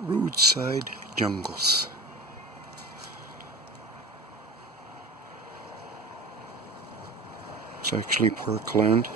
Roadside jungles. It's actually parkland.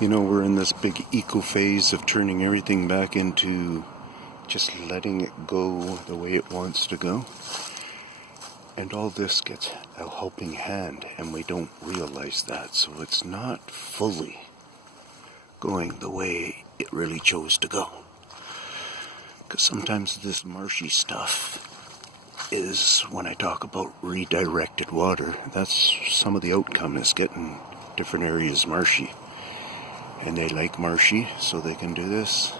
You know, we're in this big eco phase of turning everything back into just letting it go the way it wants to go. And all this gets a helping hand, and we don't realize that. So it's not fully going the way it really chose to go. Because sometimes this marshy stuff is, when I talk about redirected water, that's some of the outcome is getting different areas marshy. And they like marshy, so they can do this.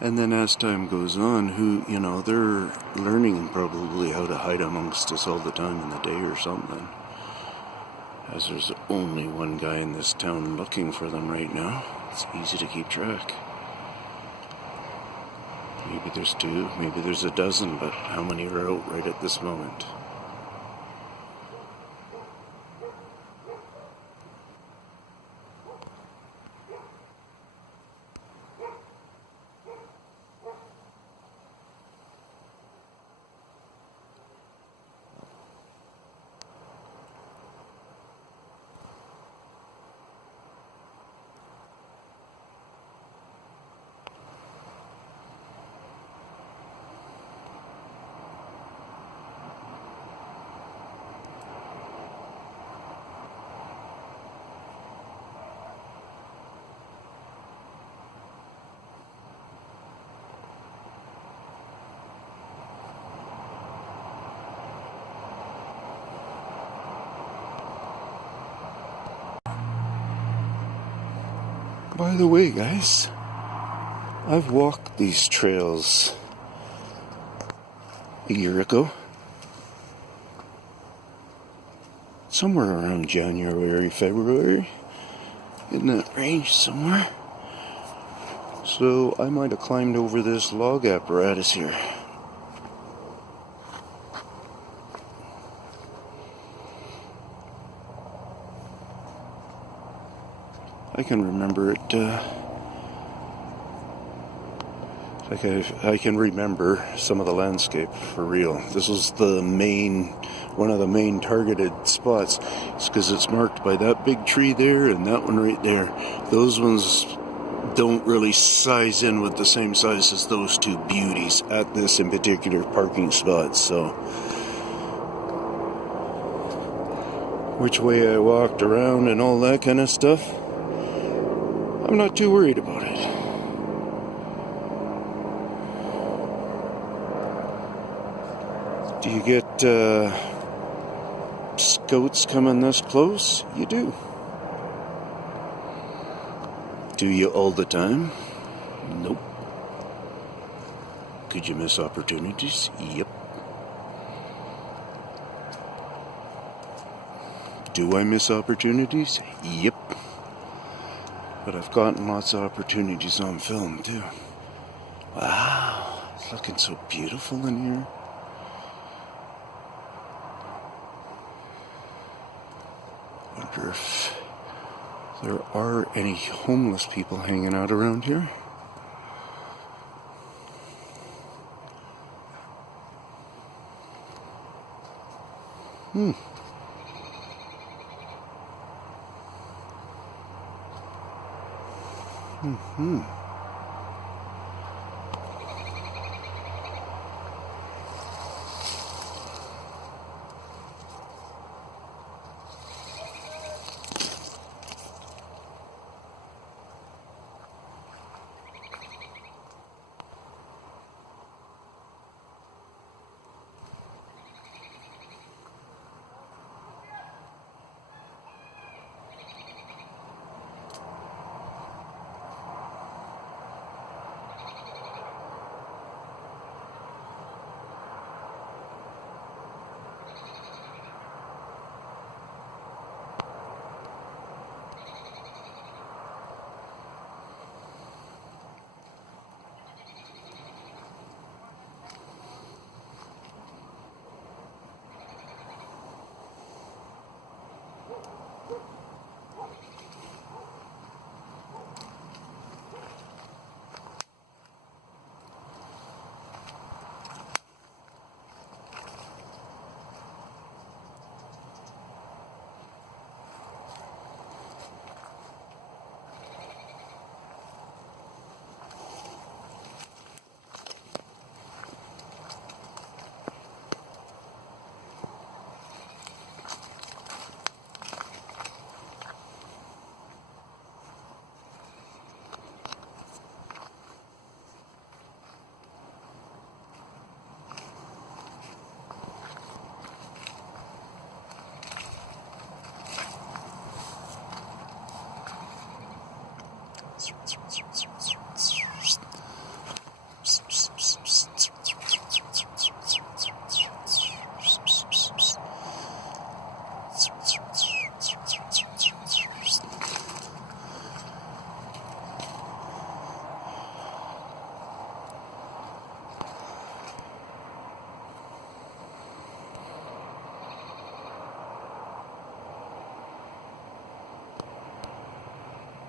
And then as time goes on, they're learning probably how to hide amongst us all the time in the day or something. As there's only one guy in this town looking for them right now. It's easy to keep track. Maybe there's 2, maybe there's a dozen, but how many are out right at this moment? By the way, guys, I've walked these trails a year ago. Somewhere around January, February, in that range somewhere. So I might have climbed over this log apparatus here. I can remember it, I can remember some of the landscape for real. This was one of the main targeted spots. It's because it's marked by that big tree there and that one right there. Those ones don't really size in with the same size as those 2 beauties at this in particular parking spot, so which way I walked around and all that kind of stuff, I'm not too worried about it. Do you get scouts coming this close? You do. Do you all the time? Nope. Could you miss opportunities? Yep. Do I miss opportunities? Yep. But I've gotten lots of opportunities on film, too. Wow, it's looking so beautiful in here. Wonder if there are any homeless people hanging out around here.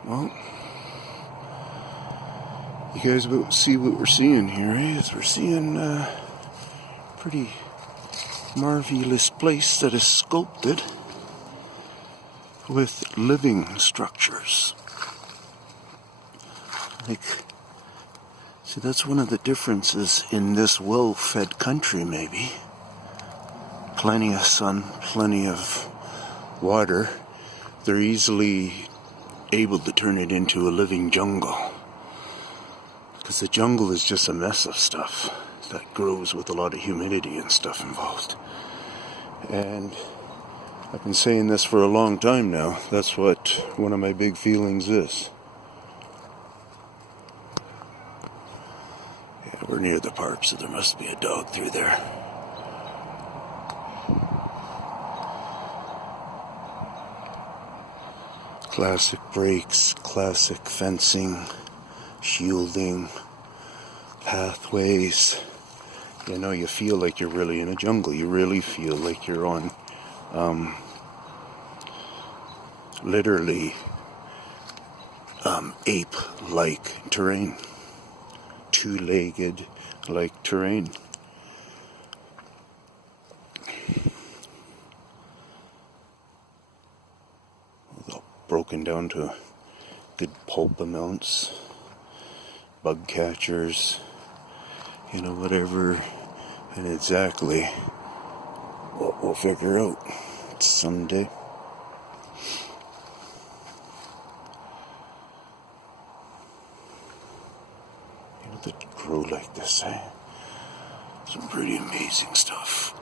Well, you guys about see what we're seeing here, eh? We're seeing a pretty marvelous place that is sculpted with living structures. Like, see, that's one of the differences in this well-fed country, maybe. Plenty of sun, plenty of water. They're easily able to turn it into a living jungle, because the jungle is just a mess of stuff that grows with a lot of humidity and stuff involved. And I've been saying this for a long time now. That's what one of my big feelings is. Yeah, we're near the park, so there must be a dog through there. Classic brakes, classic fencing, shielding, pathways. You know, you feel like you're really in a jungle. You really feel like you're on, literally, ape-like terrain. Two-legged like terrain. Broken down to good pulp amounts, bug catchers, you know, whatever, and exactly what we'll figure out someday. You know, that grow like this, eh? Some pretty amazing stuff.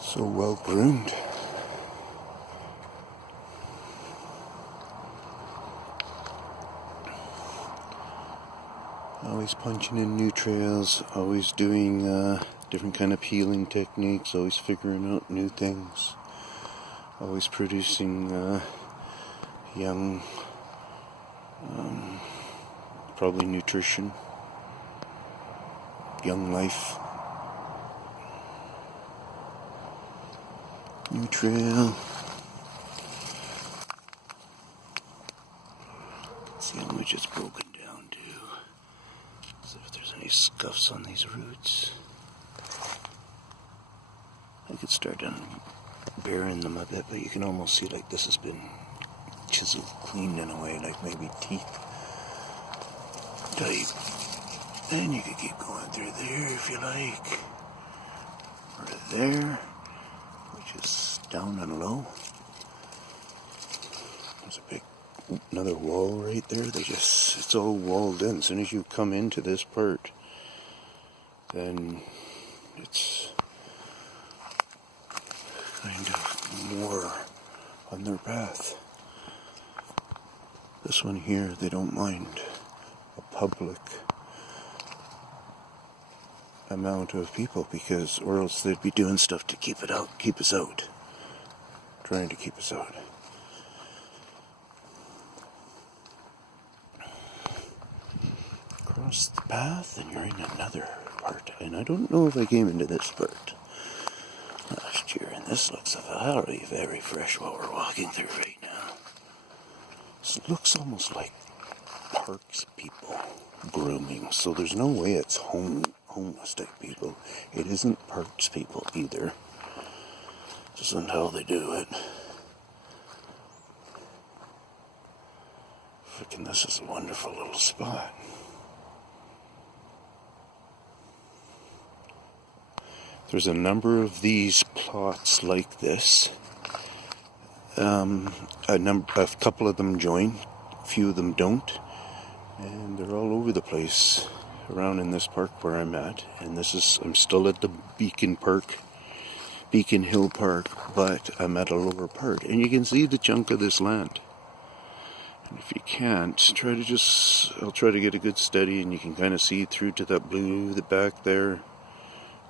So well groomed. Always punching in new trails, always doing different kind of peeling techniques, always figuring out new things, always producing young, probably nutrition, young life. New trail. Let's see how much it's broken down to. See if there's any scuffs on these roots. I could start burying them a bit, but you can almost see like this has been chiseled clean in a way, like maybe teeth type. Then you could keep going through there if you like. Or there. Is down and low. There's a big, another wall right there. It's all walled in. As soon as you come into this part, then it's kind of more on their path. This one here, they don't mind a public amount of people, because or else they'd be doing stuff to keep us out, trying to keep us out. Cross the path and you're in another part, and I don't know if I came into this part last year, and this looks very, very fresh what we're walking through right now. This looks almost like parks people grooming, so there's no way it's homeless type people. It isn't parks people either. This isn't how they do it. Freaking, this is a wonderful little spot. There's a number of these plots like this. A couple of them join, a few of them don't, and they're all over the place around in this park where I'm at. And I'm still at the Beacon Hill Park, but I'm at a lower part, and you can see the chunk of this land. And if you can't, I'll try to get a good steady, and you can kind of see through to that blue, the back there.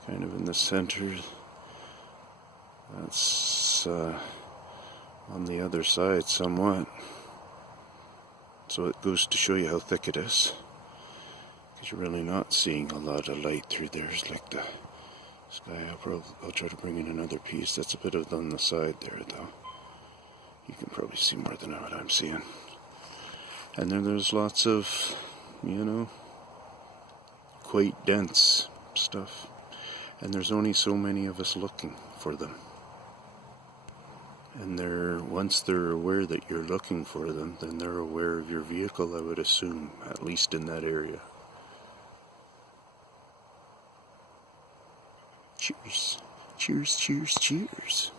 Kind of in the center. That's on the other side somewhat. So it goes to show you how thick it is. Because you're really not seeing a lot of light through there. It's like the sky. I'll try to bring in another piece. That's a bit of on the side there though. You can probably see more than what I'm seeing. And then there's lots of, quite dense stuff. And there's only so many of us looking for them. And once they're aware that you're looking for them, then they're aware of your vehicle, I would assume, at least in that area. Cheers. Cheers, cheers, cheers.